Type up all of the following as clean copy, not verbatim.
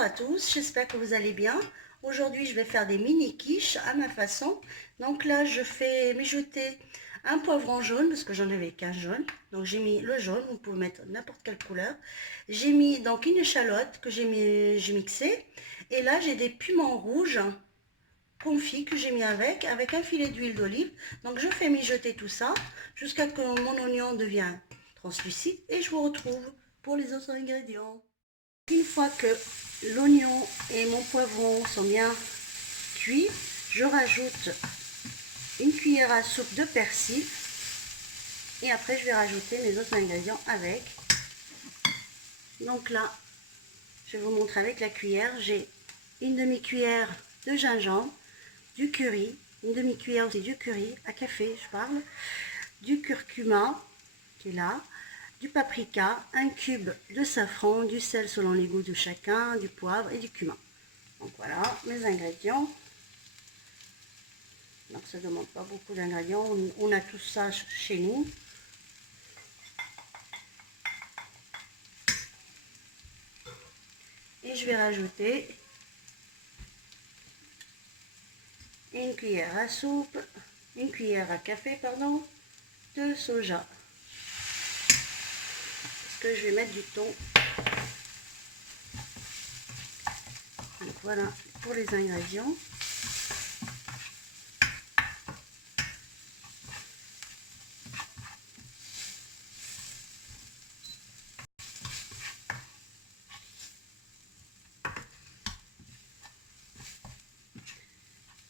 Bonjour à tous, j'espère que vous allez bien. Aujourd'hui, je vais faire des mini quiches à ma façon. Donc là, je fais mijoter un poivron jaune parce que j'en avais qu'un jaune. Donc j'ai mis le jaune, vous pouvez mettre n'importe quelle couleur. J'ai mis donc une échalote que j'ai mixée. Et là, j'ai des piments rouges confits que j'ai mis avec un filet d'huile d'olive. Donc je fais mijoter tout ça jusqu'à ce que mon oignon devienne translucide et je vous retrouve pour les autres ingrédients. Une fois que l'oignon et mon poivron sont bien cuits, je rajoute une cuillère à soupe de persil et après je vais rajouter mes autres ingrédients avec. Donc là, je vais vous montrer avec la cuillère. J'ai une demi-cuillère de gingembre, du curry, une demi-cuillère aussi du curry à café, je parle, du curcuma qui est là, du paprika, un cube de safran, du sel selon les goûts de chacun, du poivre et du cumin. Donc voilà mes ingrédients. Donc ça ne demande pas beaucoup d'ingrédients, on a tout ça chez nous. Et je vais rajouter une cuillère à soupe, une cuillère à café, pardon, de soja. Parce que je vais mettre du thon. Donc voilà pour les ingrédients.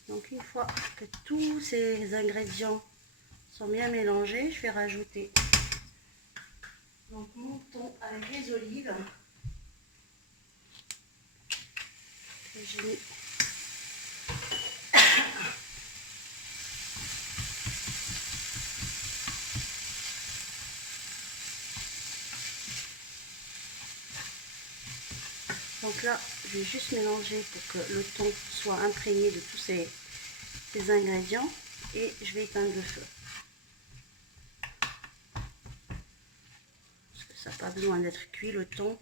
Donc une fois que tous ces ingrédients sont bien mélangés, je vais rajouter donc mon thon avec les olives que j'ai mis. Donc là, je vais juste mélanger pour que le thon soit imprégné de tous ces ingrédients et je vais éteindre le feu. Parce que ça n'a pas besoin d'être cuit le thon.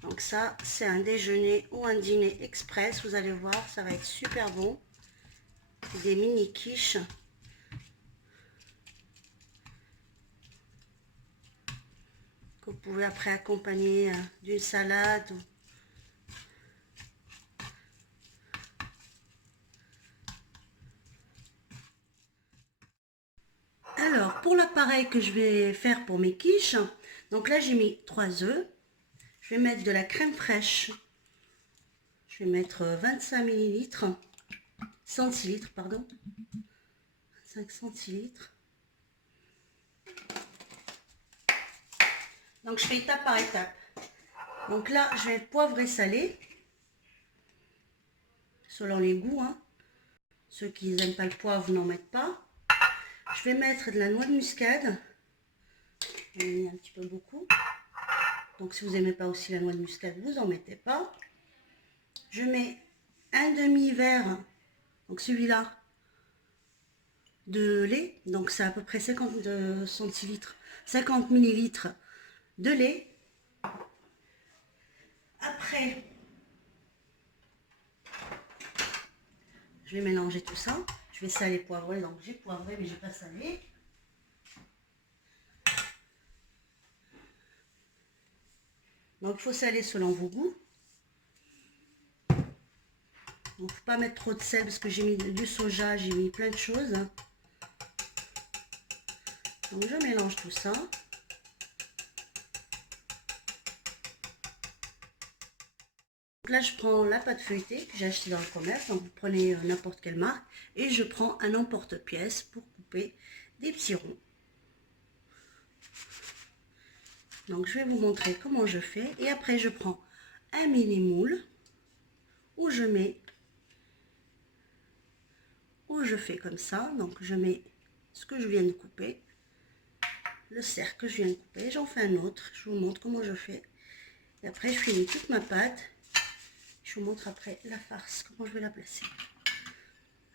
Donc ça, c'est un déjeuner ou un dîner express. Vous allez voir, ça va être super bon. Des mini quiches. Que vous pouvez après accompagner d'une salade. Alors, pour l'appareil que je vais faire pour mes quiches, donc là j'ai mis 3 œufs. Je vais mettre de la crème fraîche. Je vais mettre 25 ml, 106 pardon, 5 centilitres. Donc je fais étape par étape. Donc là, je vais poivrer salé, selon les goûts. Hein. Ceux qui n'aiment pas le poivre n'en mettent pas. Je vais mettre de la noix de muscade. J'en ai mis un petit peu beaucoup. Donc si vous n'aimez pas aussi la noix de muscade, vous n'en mettez pas. Je mets un demi-verre, donc celui-là, de lait. Donc c'est à peu près 50 centilitres, 50 millilitres de lait. Après, je vais mélanger tout ça. Je vais saler, poivrer. Donc j'ai poivré, mais j'ai pas salé. Donc il faut saler selon vos goûts. Il ne faut pas mettre trop de sel parce que j'ai mis du soja, j'ai mis plein de choses. Donc je mélange tout ça. Donc là je prends la pâte feuilletée que j'ai achetée dans le commerce. Donc vous prenez n'importe quelle marque. Et je prends un emporte-pièce pour couper des petits ronds. Donc je vais vous montrer comment je fais. Et après je prends un mini moule où je fais comme ça. Donc je mets ce que je viens de couper, le cercle que je viens de couper, j'en fais un autre, je vous montre comment je fais. Et après je finis toute ma pâte, je vous montre après la farce, comment je vais la placer.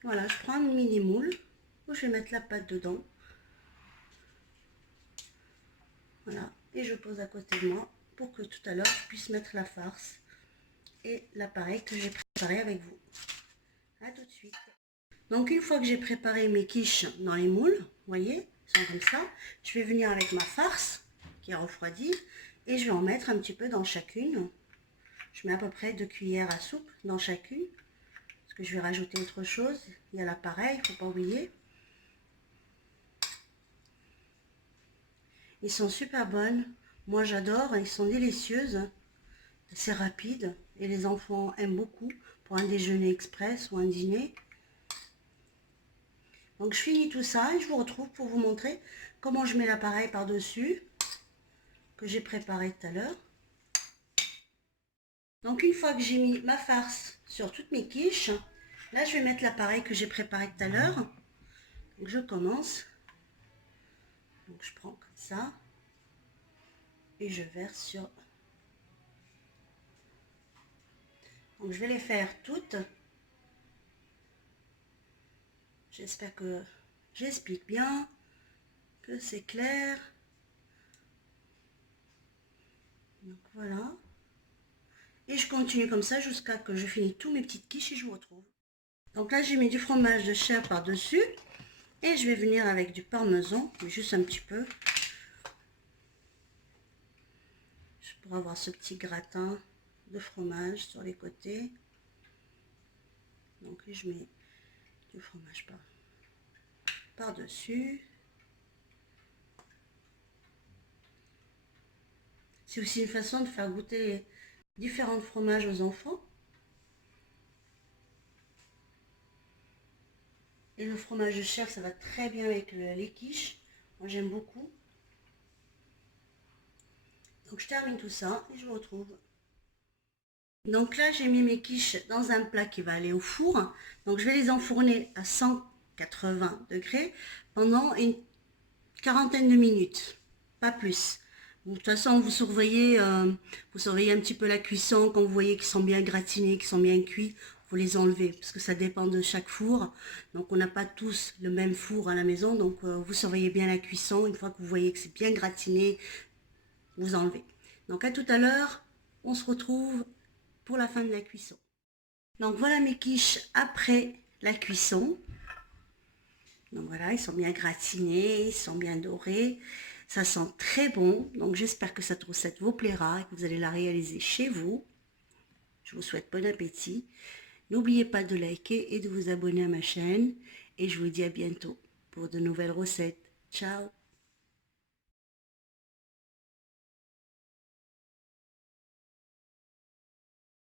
Voilà, je prends un mini moule où je vais mettre la pâte dedans. Voilà, et je pose à côté de moi pour que tout à l'heure je puisse mettre la farce et l'appareil que j'ai préparé avec vous. A tout de suite. Donc une fois que j'ai préparé mes quiches dans les moules, vous voyez, ils sont comme ça, je vais venir avec ma farce qui est refroidie et je vais en mettre un petit peu dans chacune. Je mets à peu près 2 cuillères à soupe dans chacune parce que je vais rajouter autre chose. Il y a l'appareil, il ne faut pas oublier. Ils sont super bonnes, moi j'adore, ils sont délicieuses, c'est rapide et les enfants aiment beaucoup pour un déjeuner express ou un dîner. Donc je finis tout ça et je vous retrouve pour vous montrer comment je mets l'appareil par-dessus que j'ai préparé tout à l'heure. Donc une fois que j'ai mis ma farce sur toutes mes quiches, là je vais mettre l'appareil que j'ai préparé tout à l'heure. Donc je commence. Donc je prends comme ça et je verse sur. Donc je vais les faire toutes. J'espère que j'explique bien, que c'est clair. Donc voilà. Et je continue comme ça jusqu'à que je finis tous mes petites quiches et je vous retrouve. Donc là j'ai mis du fromage de chèvre par-dessus. Et je vais venir avec du parmesan, mais juste un petit peu. Pour avoir ce petit gratin de fromage sur les côtés. Donc je mets du fromage par-dessus. C'est aussi une façon de faire goûter différents fromages aux enfants. Et le fromage de chèvre, ça va très bien avec les quiches. Moi, j'aime beaucoup. Donc, je termine tout ça et je vous retrouve. Donc là, j'ai mis mes quiches dans un plat qui va aller au four. Donc, je vais les enfourner à 180 degrés pendant une quarantaine de minutes, pas plus. De toute façon, vous surveillez un petit peu la cuisson. Quand vous voyez qu'ils sont bien gratinés, qu'ils sont bien cuits, vous les enlevez parce que ça dépend de chaque four. Donc, on n'a pas tous le même four à la maison. Donc, vous surveillez bien la cuisson. Une fois que vous voyez que c'est bien gratiné, vous enlevez. Donc, à tout à l'heure. On se retrouve pour la fin de la cuisson. Donc, voilà mes quiches après la cuisson. Donc voilà, ils sont bien gratinés, ils sont bien dorés. Ça sent très bon. Donc j'espère que cette recette vous plaira et que vous allez la réaliser chez vous. Je vous souhaite bon appétit. N'oubliez pas de liker et de vous abonner à ma chaîne. Et je vous dis à bientôt pour de nouvelles recettes. Ciao!